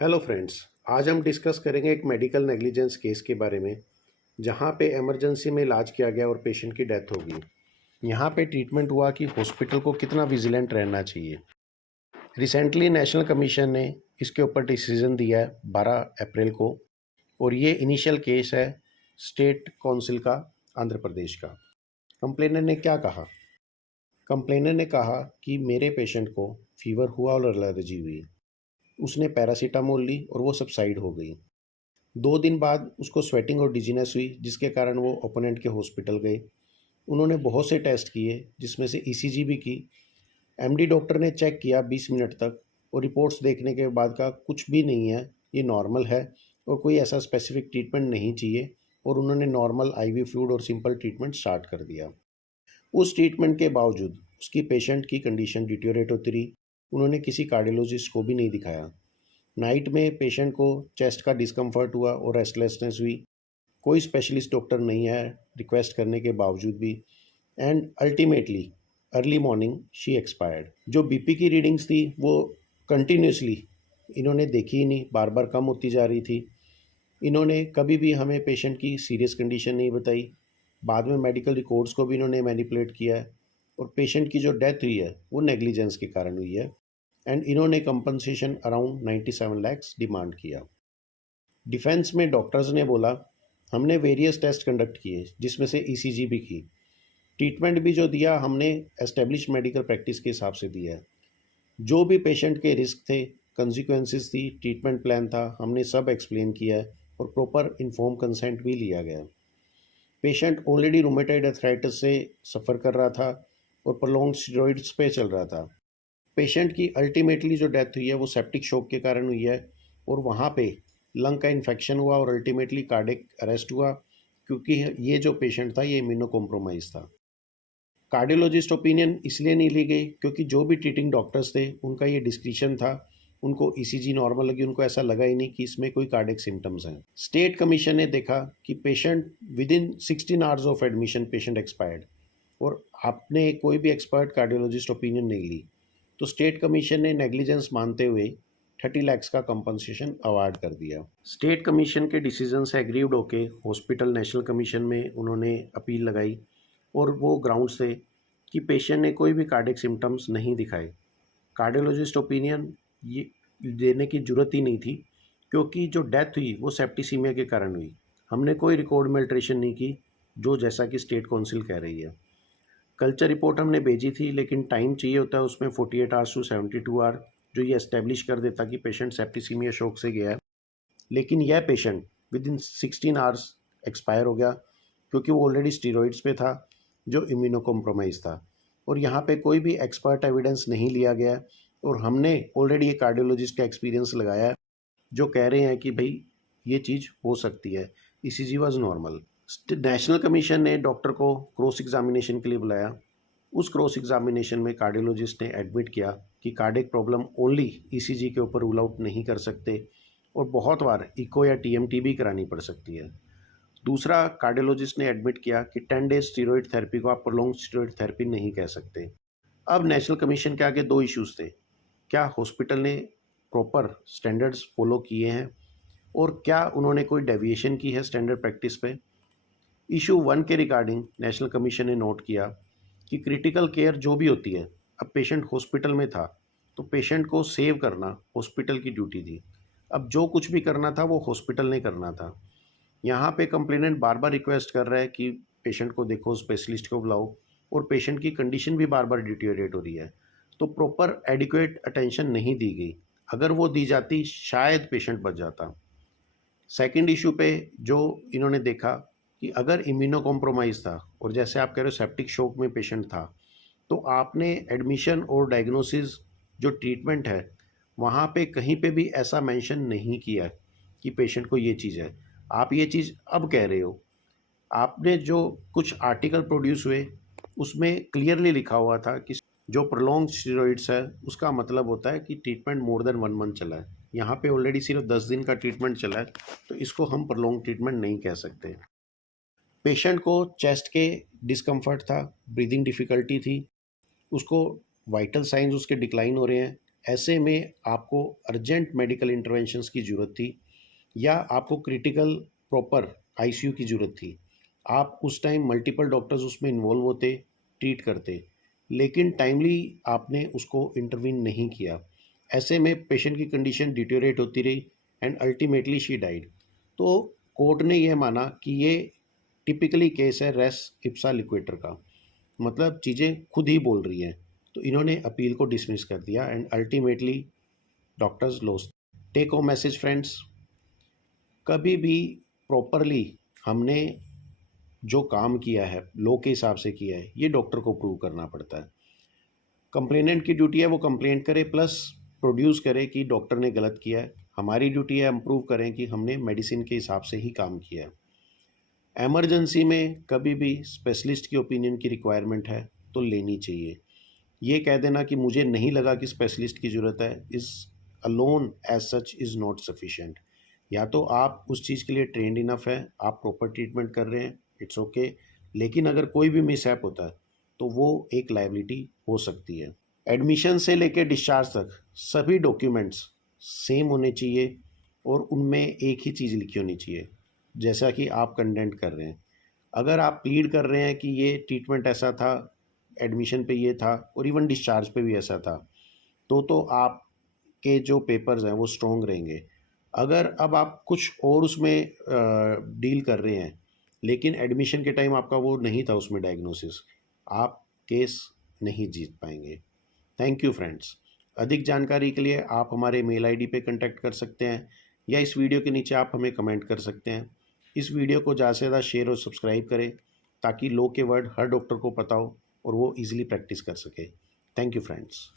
Hello friends. आज हम discuss करेंगे एक मेडिकल नेग्लिजेंस केस के बारे में जहां पे इमरजेंसी में इलाज किया गया और पेशेंट की डेथ हो गई। यहां पे ट्रीटमेंट हुआ कि हॉस्पिटल को कितना विजिलेंट रहना चाहिए। रिसेंटली नेशनल कमीशन ने इसके ऊपर डिसीजन दिया है 12 अप्रैल को, और ये इनिशियल केस है स्टेट काउंसिल का, आंध्र प्रदेश का। कंप्लेनर ने क्या कहा? कंप्लेनर ने कहा कि मेरे पेशेंट को फीवर हुआ और एलर्जी हुई। उसने पैरासीटामोल ली और वो सबसाइड हो गई। 2 दिन बाद उसको स्वेटिंग और डिजीनेस हुई, जिसके कारण वो ओपोनेंट के हॉस्पिटल गए। उन्होंने बहुत से टेस्ट किए, जिसमें से ईसीजी भी की। एमडी डॉक्टर ने चेक किया 20 मिनट तक, और रिपोर्ट्स देखने के बाद का कुछ भी नहीं है, ये नॉर्मल है और कोई ऐसा स्पेसिफिक ट्रीटमेंट नहीं चाहिए। और उन्होंने नॉर्मल आईवी फ्लूइड और सिंपल ट्रीटमेंट स्टार्ट कर दिया। उस ट्रीटमेंट के बावजूद उसकी पेशेंट की कंडीशन डिटीरियोरेट होती रही। उन्होंने किसी कार्डियोलॉजिस्ट को भी नहीं दिखाया। नाइट में पेशेंट को चेस्ट का डिस्कम्फर्ट हुआ और रेस्टलेसनेस हुई। कोई स्पेशलिस्ट डॉक्टर नहीं है रिक्वेस्ट करने के बावजूद भी। And ultimately early morning she expired. जो बीपी की रीडिंग्स थी वो कंटिन्यूसली इन्होंने देखी ही नहीं, बार बार कम होती जा रही थी। इन्होंने कभी भी हमें पेशेंट की सीरियस कंडीशन नहीं बताई। बाद में मेडिकल रिकॉर्ड्स को भी इन्होंने मैनिपुलेट किया है, और पेशेंट की जो डेथ हुई है वो नेग्लिजेंस के कारण हुई है। एंड इन्होंने कंपनसेशन अराउंड 97 लैक्स डिमांड किया। डिफेंस में डॉक्टर्स ने बोला हमने वेरियस टेस्ट कंडक्ट किए, जिसमें से ईसीजी भी की। ट्रीटमेंट भी जो दिया हमने एस्टेब्लिश मेडिकल प्रैक्टिस के हिसाब से दिया है। जो भी पेशेंट के रिस्क थे, कंसिक्वेंसेस थी, ट्रीटमेंट प्लान था, हमने सब एक्सप्लेन किया है, और प्रॉपर इन्फॉर्म कंसेंट भी लिया गया। पेशेंट ऑलरेडी रूमेटाइड अर्थराइटिस से सफ़र कर रहा था और प्रोलॉन्ग स्टेरॉइड्स पे चल रहा था। पेशेंट की अल्टीमेटली जो डेथ हुई है वो सेप्टिक शॉक के कारण हुई है, और वहाँ पे लंग का इन्फेक्शन हुआ और अल्टीमेटली कार्डियक अरेस्ट हुआ, क्योंकि ये जो पेशेंट था ये इम्यूनो कॉम्प्रोमाइज था। कार्डियोलॉजिस्ट ओपिनियन इसलिए नहीं ली गई क्योंकि जो भी ट्रीटिंग डॉक्टर्स थे उनका ये डिस्क्रिशन था। उनको ईसीजी नॉर्मल लगी, उनको ऐसा लगा ही नहीं कि इसमें कोई कार्डियक सिम्टम्स हैं। स्टेट कमीशन ने देखा कि patient with in 16 hours of admission patient expired, और आपने कोई भी एक्सपर्ट कार्डियोलॉजिस्ट ओपिनियन नहीं ली। तो स्टेट कमीशन ने नेग्लिजेंस मानते हुए 30 लैक्स का कंपनसेशन अवार्ड कर दिया। स्टेट कमीशन के डिसीजन से एग्रीव्ड होके हॉस्पिटल नेशनल कमीशन में उन्होंने अपील लगाई, और वो ग्राउंड्स थे कि पेशेंट ने कोई भी कार्डियक सिम्टम्स नहीं दिखाए। कार्डियोलॉजिस्ट ओपिनियन ये देने की ज़रूरत ही नहीं थी, क्योंकि जो डेथ हुई वो सेप्टिसीमिया के कारण हुई। हमने कोई रिकॉर्ड में अल्ट्रेशन नहीं की, जो जैसा कि स्टेट काउंसिल कह रही है। कल्चर रिपोर्ट हमने भेजी थी, लेकिन टाइम चाहिए होता है उसमें 48 आवर्स टू 72 आवर, जो ये एस्टेब्लिश कर देता कि पेशेंट सेप्टिसीमिया शॉक से गया है। लेकिन यह patient with in 16 hours expire हो गया, क्योंकि वो ऑलरेडी स्टीरॉइड्स पे था जो इम्यूनो कॉम्प्रोमाइज था। और यहाँ पे कोई भी एक्सपर्ट एविडेंस नहीं लिया गया है, और हमने ऑलरेडी ये कार्डियोलॉजिस्ट का एक्सपीरियंस लगाया है, जो कह रहे हैं कि भाई ये चीज़ हो सकती है। ECG was normal. National commission ने डॉक्टर को क्रॉस एग्जामिनेशन के लिए बुलाया। उस क्रॉस एग्जामिनेशन में कार्डियोलॉजिस्ट ने एडमिट किया कि कार्डियक प्रॉब्लम ओनली ईसीजी के ऊपर रूल आउट नहीं कर सकते, और बहुत बार इको या टीएमटी भी करानी पड़ सकती है। दूसरा, कार्डियोलॉजिस्ट ने एडमिट किया कि 10 डेज स्टीरॉयड थेरेपी को आप प्रोलॉन्ग स्टीरॉयड थेरेपी नहीं कह सकते। अब नेशनल कमीशन के आगे दो इश्यूज थे। क्या हॉस्पिटल ने प्रॉपर स्टैंडर्ड्स फॉलो किए हैं, और क्या उन्होंने कोई डेविएशन की है स्टैंडर्ड प्रैक्टिस पे। इशू 1 के रिगार्डिंग नेशनल कमीशन ने नोट किया कि क्रिटिकल केयर जो भी होती है, अब पेशेंट हॉस्पिटल में था तो पेशेंट को सेव करना हॉस्पिटल की ड्यूटी थी। अब जो कुछ भी करना था वो हॉस्पिटल ने करना था। यहाँ पे कंप्लेनेंट बार बार रिक्वेस्ट कर रहा है कि पेशेंट को देखो, स्पेशलिस्ट को बुलाओ, और पेशेंट की कंडीशन भी बार बार डिटीरियोरेट हो रही है, तो प्रॉपर एडिक्वेट अटेंशन नहीं दी गई। अगर वो दी जाती शायद पेशेंट बच जाता। सेकंड इशू पे जो इन्होंने देखा कि अगर इम्यूनो कॉम्प्रोमाइज़ था, और जैसे आप कह रहे हो सेप्टिक शॉक में पेशेंट था, तो आपने एडमिशन और डायग्नोसिस जो ट्रीटमेंट है वहाँ पे कहीं पे भी ऐसा मेंशन नहीं किया कि पेशेंट को ये चीज़ है। आप ये चीज़ अब कह रहे हो। आपने जो कुछ आर्टिकल प्रोड्यूस हुए उसमें क्लियरली लिखा हुआ था कि जो प्रोलॉन्ग स्टेरॉइड्स है उसका मतलब होता है कि ट्रीटमेंट मोर देन 1 मंथ चला है। यहाँ पे ऑलरेडी सिर्फ 10 दिन का ट्रीटमेंट चला है, तो इसको हम प्रोलॉन्ग ट्रीटमेंट नहीं कह सकते। पेशेंट को चेस्ट के डिस्कम्फर्ट था, ब्रीदिंग डिफ़िकल्टी थी, उसको वाइटल साइंस उसके डिक्लाइन हो रहे हैं, ऐसे में आपको अर्जेंट मेडिकल इंटरवेंशंस की ज़रूरत थी या आपको क्रिटिकल प्रॉपर आईसीयू की ज़रूरत थी। आप उस टाइम मल्टीपल डॉक्टर्स उसमें इन्वॉल्व होते, ट्रीट करते, लेकिन टाइमली आपने उसको इंटरवीन नहीं किया। ऐसे में पेशेंट की कंडीशन डिटेरियोरेट होती रही एंड अल्टीमेटली शी डाइड। तो कोर्ट ने यह माना कि ये टिपिकली केस है रेस इप्सा लिक्विडेटर का, मतलब चीज़ें खुद ही बोल रही हैं। तो इन्होंने अपील को डिसमिस कर दिया and ultimately doctors lost. Take home message friends, कभी भी प्रॉपरली हमने जो काम किया है लॉ के हिसाब से किया है ये डॉक्टर को प्रूव करना पड़ता है। कंप्लेनेंट की ड्यूटी है वो कंप्लेंट करे प्लस प्रोड्यूस करे कि डॉक्टर ने गलत किया है। हमारी ड्यूटी है हम प्रूव करें कि हमने मेडिसिन के हिसाब से ही काम किया है। एमरजेंसी में कभी भी स्पेशलिस्ट की ओपिनियन की रिक्वायरमेंट है तो लेनी चाहिए। ये कह देना कि मुझे नहीं लगा कि स्पेशलिस्ट की ज़रूरत है is alone as such is not sufficient. या तो आप उस चीज़ के लिए ट्रेंड इनफ है, आप प्रॉपर ट्रीटमेंट कर रहे हैं, इट्स ओके, लेकिन अगर कोई भी मिसहैप होता है तो वो एक लायबिलिटी हो सकती है। एडमिशन से लेकर डिस्चार्ज तक सभी डॉक्यूमेंट्स सेम होने चाहिए और उनमें एक ही चीज़ लिखी होनी चाहिए, जैसा कि आप कंटेंट कर रहे हैं। अगर आप प्लीड कर रहे हैं कि ये ट्रीटमेंट ऐसा था, एडमिशन पे ये था और इवन डिस्चार्ज पे भी ऐसा था, तो आपके जो पेपर्स हैं वो स्ट्रॉन्ग रहेंगे। अगर अब आप कुछ और उसमें डील कर रहे हैं लेकिन एडमिशन के टाइम आपका वो नहीं था उसमें डायग्नोसिस, आप केस नहीं जीत पाएंगे। Thank you friends. अधिक जानकारी के लिए आप हमारे मेल आईडी पे कांटेक्ट कर सकते हैं या इस वीडियो के नीचे आप हमें कमेंट कर सकते हैं। इस वीडियो को ज़्यादा से ज़्यादा शेयर और सब्सक्राइब करें ताकि लॉ के वर्ड हर डॉक्टर को पता हो और वो इजीली प्रैक्टिस कर सके। Thank you friends.